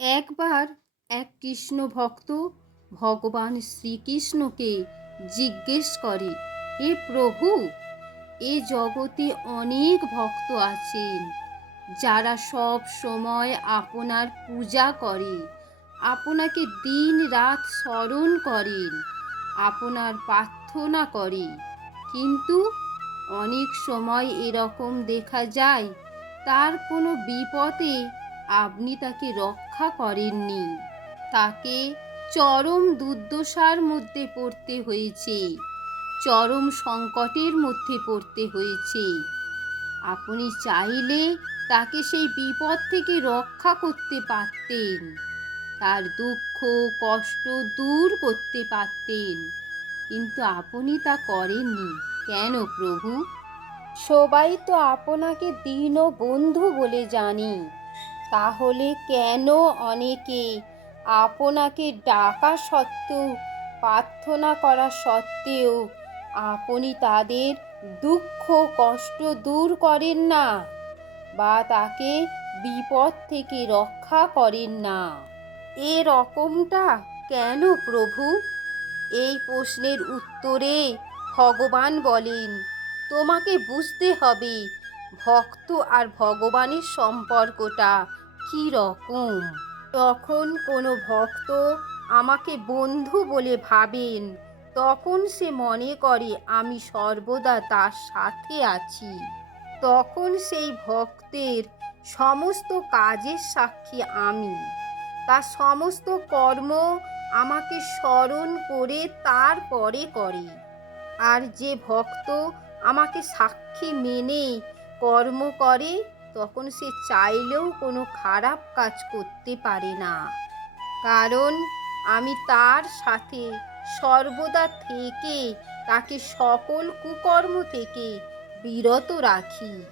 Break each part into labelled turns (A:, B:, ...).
A: একবার এক কৃষ্ণ ভক্ত ভগবান শ্রীকৃষ্ণকে জিজ্ঞেস করে, হে প্রভু, এ জগতে অনেক ভক্ত আছেন, যারা সব সময় আপনার পূজা করে, আপনাকে দিন রাত স্মরণ করেন, আপনার প্রার্থনা করে। কিন্তু অনেক সময় এরকম দেখা যায়, তার কোনো বিপদে আপনি তাকে রক্ষা করেননি। তাকে চরম দুর্দশার মধ্যে পড়তে হয়েছে। চরম সংকটের মধ্যে পড়তে হয়েছে। আপনি চাইলে তাকে সেই বিপদ থেকে রক্ষা করতে পারতেন। তার দুঃখ, কষ্ট দূর করতে পারতেন। কিন্তু আপনি তা করেননি। কেন প্রভু? সবাই তো আপনাকে দীন বন্ধু বলে জানি। তাহলে কেন অনেকে আপনাকে ডাকা সত্ত্বেও, প্রার্থনা করা সত্ত্বেও আপনি তাদের দুঃখ, কষ্ট দূর করেন না বা তাকে বিপদ থেকে রক্ষা করেন না? এ রকমটা কেন প্রভু? এই প্রশ্নের উত্তরে ভগবান বলেন, তোমাকে বুঝতে হবে ভক্ত আর ভগবানের সম্পর্কটা কি রকম তখন কোনো ভক্ত আমাকে বন্ধু বলে ভাবেন, তখন সে মনে করে আমি সর্বদা তার সাথে আছি। তখন সেই ভক্তের সমস্ত কাজের সাক্ষী আমি। তার সমস্ত কর্ম আমাকে স্মরণ করে তারপরে করে। আর যে ভক্ত আমাকে সাক্ষী মেনে কর্ম করে তখন সে চাইলেও কোনো খারাপ কাজ করতে পারে না। কারণ আমি তার সাথে সর্বদা থেকে তাকে সকল কুকর্ম থেকে বিরত রাখি।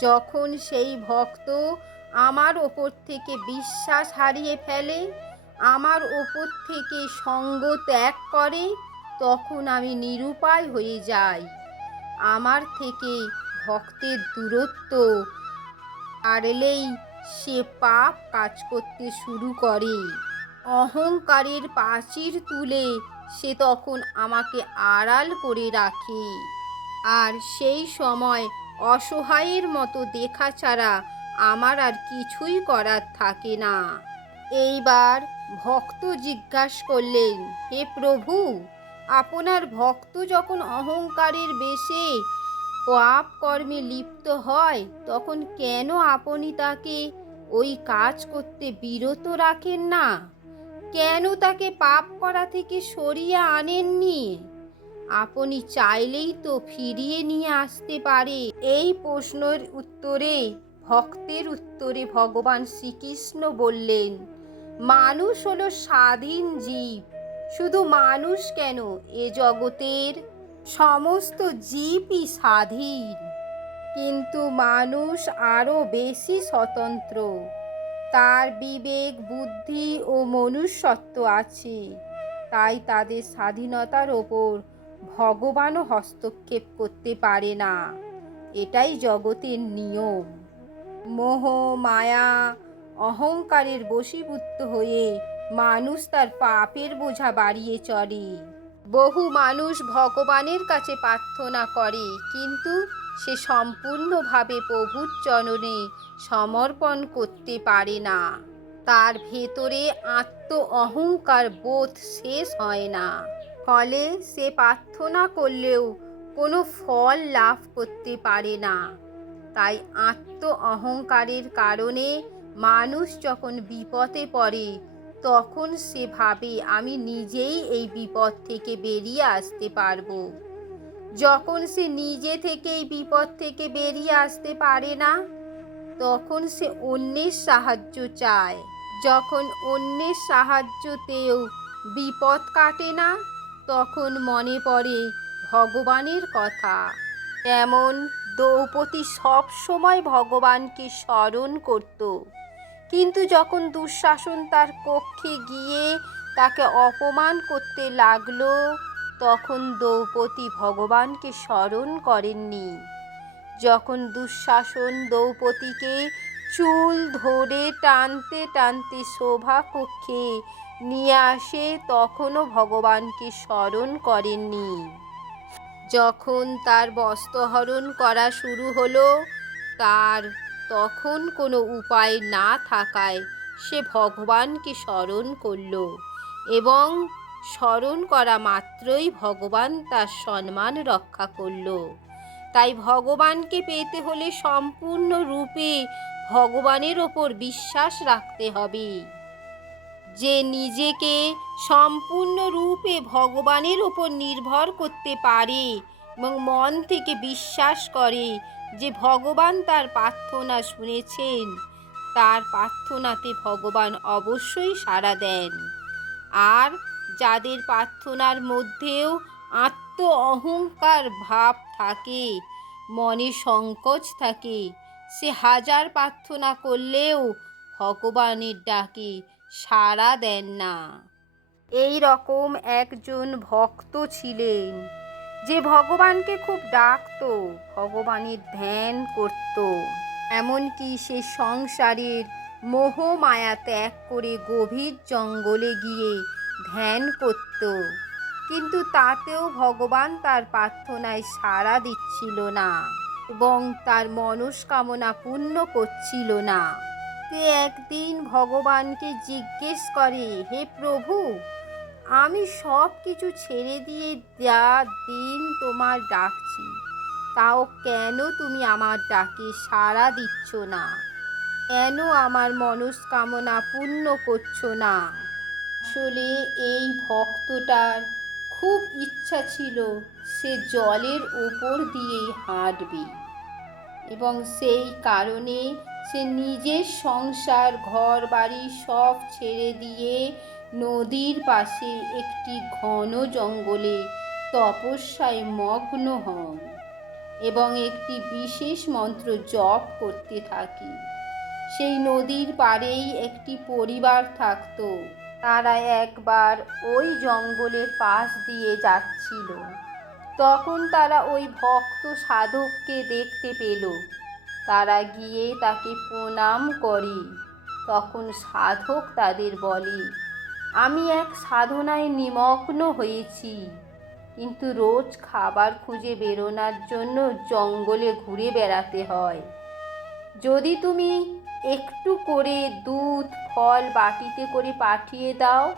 A: যখন সেই ভক্ত আমার ওপর থেকে বিশ্বাস হারিয়ে ফেলে, আমার ওপর থেকে সঙ্গ ত্যাগ করে, তখন আমি নিরুপায় হয়ে যাই। আমার থেকে ভক্তের দূরত্ব আড়লেই সে পাপ কাজ করতে শুরু করে। অহংকারের প্রাচীর তুলে সে তখন আমাকে আড়াল করে রাখে। আর সেই সময় অসহায়ের মতো দেখা ছাড়া আমার আর কিছুই করার থাকে না। এইবার ভক্ত জিজ্ঞাসা করলেন, হে প্রভু, আপনার ভক্ত যখন অহংকারের বেশে পাপ কর্মে লিপ্ত হয়, তখন কেন আপনি তাকে ওই কাজ করতে বিরত রাখেন না? কেন তাকে পাপ করা থেকে সরিয়ে আনেননি? আপনি চাইলেই তো ফিরিয়ে নিয়ে আসতে পারে। এই প্রশ্নের উত্তরে, ভক্তের উত্তরে ভগবান শ্রীকৃষ্ণ বললেন, মানুষ হলো স্বাধীন জীব। শুধু মানুষ কেন? এ জগতের সমস্ত জীবই স্বাধীন। কিন্তু মানুষ আরও বেশি স্বতন্ত্র। তার বিবেক, বুদ্ধি ও মনুষ্যত্ব আছে। তাই তাদের স্বাধীনতার ওপর ভগবানও হস্তক্ষেপ করতে পারে না। এটাই জগতের নিয়ম। মোহ, মায়া, অহংকারের বশীভূত হয়ে মানুষ তার পাপের বোঝা বাড়িয়ে চলে। বহু মানুষ ভগবানের কাছে প্রার্থনা করে, কিন্তু সে সম্পূর্ণভাবে প্রভুর চরণে সমর্পণ করতে পারে না। তার ভেতরে আত্ম অহংকার বোধ শেষ হয় না। ফলে সে প্রার্থনা করলেও কোনো ফল লাভ করতে পারে না। তাই আত্ম অহংকারের কারণে মানুষ যখন বিপদে পড়ে তখন সে ভাবে, আমি নিজেই এই বিপদ থেকে বেরিয়ে আসতে পারব। যখন সে নিজে থেকে এই বিপদ থেকে বেরিয়ে আসতে পারে না, তখন সে অন্যের সাহায্য চায়। যখন অন্যের সাহায্যতেও বিপদ কাটে না, তখন মনে পড়ে ভগবানের কথা। যেমন দ্রৌপদী সব সময় ভগবানকে স্মরণ করত। কিন্তু যখন দুঃশাসন তার কক্ষে গিয়ে তাকে অপমান করতে লাগল, তখন দ্রৌপদী ভগবানকে স্মরণ করেননি। যখন দুঃশাসন দ্রৌপদীকে চুল ধরে টানতে টানতে শোভা কক্ষে নিয়ে আসে, তখনও ভগবানকে স্মরণ করেননি। যখন তার বস্ত্রহরণ করা শুরু হলো, তার তখন কোনো উপায় না থাকায় সে ভগবানকে স্মরণ করল এবং স্মরণ করা মাত্রই ভগবান তার সম্মান রক্ষা করল। তাই ভগবানকে পেতে হলে সম্পূর্ণ রূপে ভগবানের ওপর বিশ্বাস রাখতে হবে। যে নিজেকে সম্পূর্ণ রূপে ভগবানের ওপর নির্ভর করতে পারে এবং মন থেকে বিশ্বাস করে যে ভগবান তার প্রার্থনা শুনেছেন। তার প্রার্থনাতে ভগবান অবশ্যই সাড়া দেন। আর যাদের প্রার্থনার মধ্যেও আত্ম অহংকার ভাব থাকে, মনে সংকোচ থাকে, সে হাজার প্রার্থনা করলেও ভগবানের ডাকে সাড়া দেন না। এই রকম একজন ভক্ত ছিলেন। যে ভগবানকে খুব ডাকতো, ভগবানের ধ্যান করত, এমনকি সে সংসারের মোহ মায়া ত্যাগ করে গভীর জঙ্গলে গিয়ে ধ্যান করত। কিন্তু তাতেও ভগবান তার প্রার্থনায় সাড়া দিচ্ছিল না এবং তার মনস্কামনা পূর্ণ করছিল না। সে একদিন ভগবানকে জিজ্ঞেস করে, হে প্রভু আমি সব কিছু ছেড়ে দিয়ে যা দিন তোমার ডাকছি, তাও কেন তুমি আমার ডাকে সাড়া দিচ্ছ না? কেন আমার মনস্কামনা পূর্ণ করছ না? আসলে এই ভক্তটার খুব ইচ্ছা ছিল সে জলের উপর দিয়েই হাঁটবে এবং সেই কারণে সে নিজের সংসার, ঘর, বাড়ি সব ছেড়ে দিয়ে নদীর পাশে একটি ঘন জঙ্গলে তপস্যায় মগ্ন হন এবং একটি বিশেষ মন্ত্র জপ করতে থাকি। সেই নদীর পাড়েই একটি পরিবার থাকতো। তারা একবার ওই জঙ্গলের পাশ দিয়ে যাচ্ছিল। তখন তারা ওই ভক্ত সাধককে দেখতে পেল। তারা গিয়ে তাকে প্রণাম করে। তখন সাধক তাদের বলে, আমি এক সাধনায় নিমগ্ন হয়েছি। কিন্তু রোজ খাবার খুঁজে বেরোনোর জন্য জঙ্গলে ঘুরে বেড়াতে হয়। যদি তুমি একটু করে দুধ, ফল বাটিতে করে পাঠিয়ে দাও,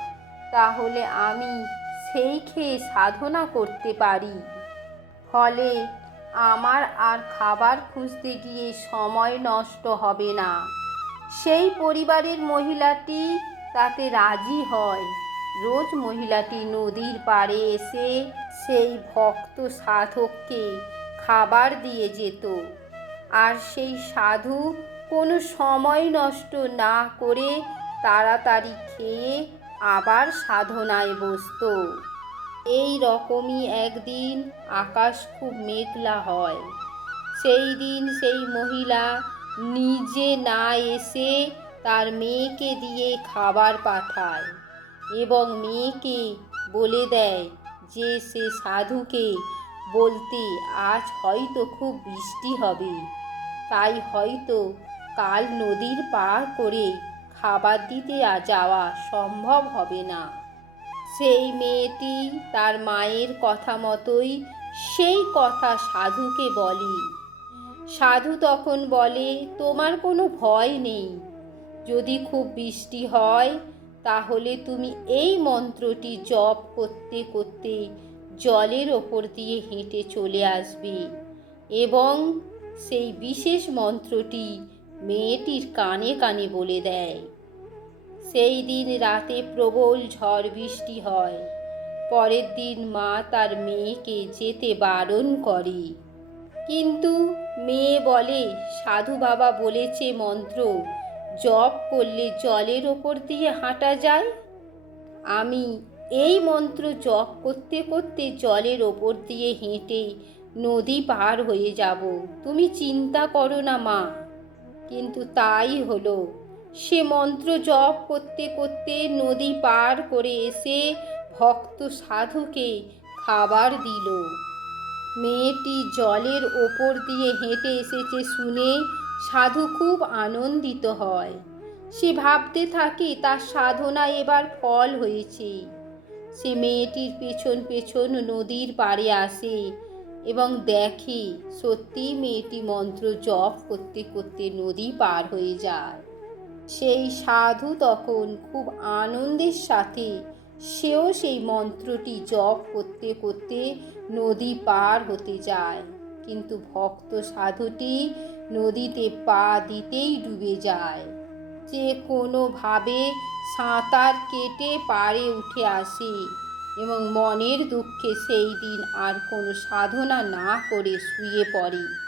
A: তাহলে আমি সেই খেয়ে সাধনা করতে পারি। ফলে আমার আর খাবার খুঁজতে গিয়ে সময় নষ্ট হবে না। সেই পরিবারের মহিলাটি তাতে রাজি হয়। রোজ মহিলাটি নদীর পাড়ে এসে সেই ভক্ত সাধককে খাবার দিয়ে যেত। আর সেই সাধু কোনো সময় নষ্ট না করে তাড়াতাড়ি খেয়ে আবার সাধনায় বসত। এই রকমই একদিন আকাশ খুব মেঘলা হয়। সেই দিন সেই মহিলা নিজে না এসে তার মেয়েকে দিয়ে খাবার পাঠায় এবং মেয়েকে বলে দেয় যে সে সাধুকে বলতে আজ হয়তো খুব বৃষ্টি হবে। তাই হয়তো কাল নদীর পার করে খাবার দিতে যাওয়া সম্ভব হবে না। সেই মেয়েটি তার মায়ের কথা মতোই সেই কথা সাধুকে বলে। সাধু তখন বলে, তোমার কোনো ভয় নেই। যদি খুব বৃষ্টি হয়, তাহলে তুমি এই মন্ত্রটি জপ করতে করতে জলের ওপর দিয়ে হেঁটে চলে আসবে এবং সেই বিশেষ মন্ত্রটি মেয়েটির কানে কানে বলে দেয়। সেই দিন রাতে প্রবল ঝড় বৃষ্টি হয়। পরের দিন মা তার মেয়েকে যেতে বারণ করে। কিন্তু মেয়ে বলে, সাধু বাবা বলেছে মন্ত্র, জপ করলে জলের ওপর দিয়ে হাঁটা যায়। আমি এই মন্ত্র জপ করতে করতে জলের ওপর দিয়ে হেঁটে নদী পার হয়ে যাব। তুমি চিন্তা করো না মা। কিন্তু তাই হলো। সে মন্ত্র জপ করতে করতে নদী পার করে এসে ভক্ত সাধুকে খাবার দিল। মেয়েটি জলের ওপর দিয়ে হেঁটে এসেছে শুনে সাধু খুব আনন্দিত হয়। সে ভাবতে থাকে তার সাধনা এবার ফল হয়েছে। সে মেয়েটির পেছন পেছন নদীর পাড়ে আসে এবং দেখে সত্যি মেয়েটি মন্ত্র জপ করতে করতে নদী পার হয়ে যায়। সেই সাধু তখন খুব আনন্দের সাথে সেও সেই মন্ত্রটি জপ করতে করতে নদী পার হতে যায়। কিন্তু ভক্ত সাধুটি নদীতে পা দিতেই ডুবে যায়। যে কোনোভাবে সাঁতার কেটে পারে উঠে আসে এবং মনের দুঃখে সেই দিন আর কোনো সাধনা না করে শুয়ে পড়ে।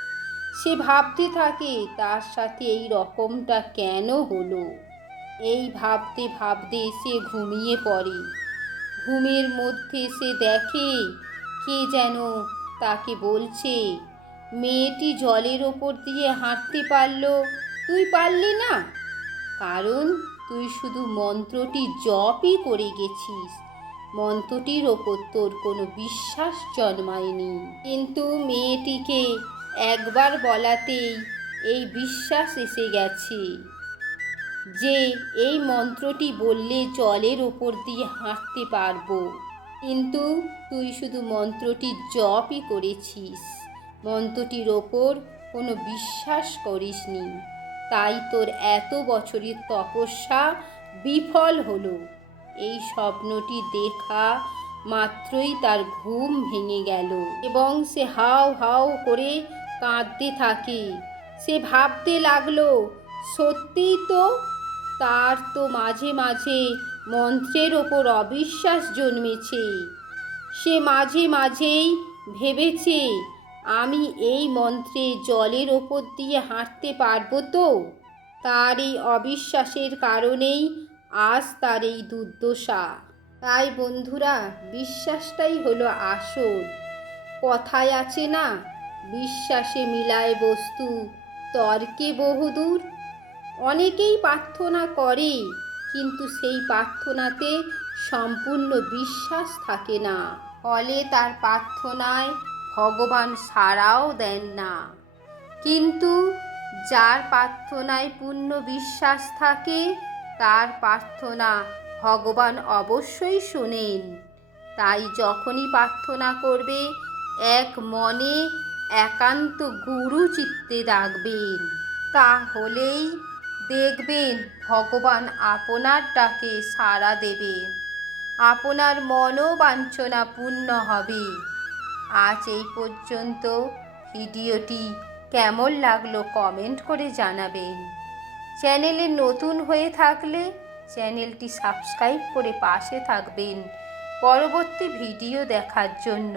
A: সে ভাবতে থাকে, তার সাথে এই রকমটা কেন হলো? এই ভাবতে ভাবতে সে ঘুমিয়ে পড়ে। ঘুমের মধ্যে সে দেখে, কে যেন তাকে বলছে, মেয়েটি জলের ওপর দিয়ে হাঁটতে পারল। তুই পারলি না? কারণ তুই শুধু মন্ত্রটি জপই করে গেছিস। মন্ত্রটির ওপর তোর কোনো বিশ্বাস জন্মায়নি। কিন্তু মেয়েটিকে একবার বলাতেই এই বিশ্বাস এসে গেছে যে এই মন্ত্রটি বললে জলের ওপর দিয়ে হাঁটতে পারব। কিন্তু তুই শুধু মন্ত্রটি জপই করেছিস, মন্ত্রটির ওপর কোনো বিশ্বাস করিসনি। তাই তোর এত বছরের তপস্যা বিফল হলো। এই স্বপ্নটি দেখা মাত্রই তার ঘুম ভেঙে গেল এবং সে হাও হাও করে কাঁদতে থাকে। সে ভাবতে লাগল, সত্যিই তো তার তো মাঝে মাঝে মন্ত্রের ওপর অবিশ্বাস জন্মেছে। সে মাঝে মাঝেই ভেবেছে, আমি এই মন্ত্রে জলের ওপর দিয়ে হাঁটতে পারব তো? তার এই অবিশ্বাসের কারণেই আজ তার এই দুর্দশা। তাই বন্ধুরা, বিশ্বাসটাই হলো আসল। কথায় আছে না বিশ্বাসে মিলায় বস্তু, তর্কে বহুদূর। অনেকেই প্রার্থনা করে, কিন্তু সেই প্রার্থনাতে সম্পূর্ণ বিশ্বাস থাকে না। ফলে তার প্রার্থনায় ভগবান সাড়াও দেন না। কিন্তু যার প্রার্থনায় পূর্ণ বিশ্বাস থাকে, তার প্রার্থনা ভগবান অবশ্যই শোনেন। তাই যখনই প্রার্থনা করবে, এক মনে একান্ত গুরু চিত্তে রাখবেন তাহলেই দেখবেন ভগবান আপনার ডাকে সাড়া দেবেন। আপনার মনোবাঞ্ছনা পূর্ণ হবে। আজ এই পর্যন্ত ভিডিওটি কেমন লাগল কমেন্ট করে জানাবেন। চ্যানেলে নতুন হয়ে থাকলে চ্যানেলটি সাবস্ক্রাইব করে পাশে থাকবেন। পরবর্তী ভিডিও দেখার জন্য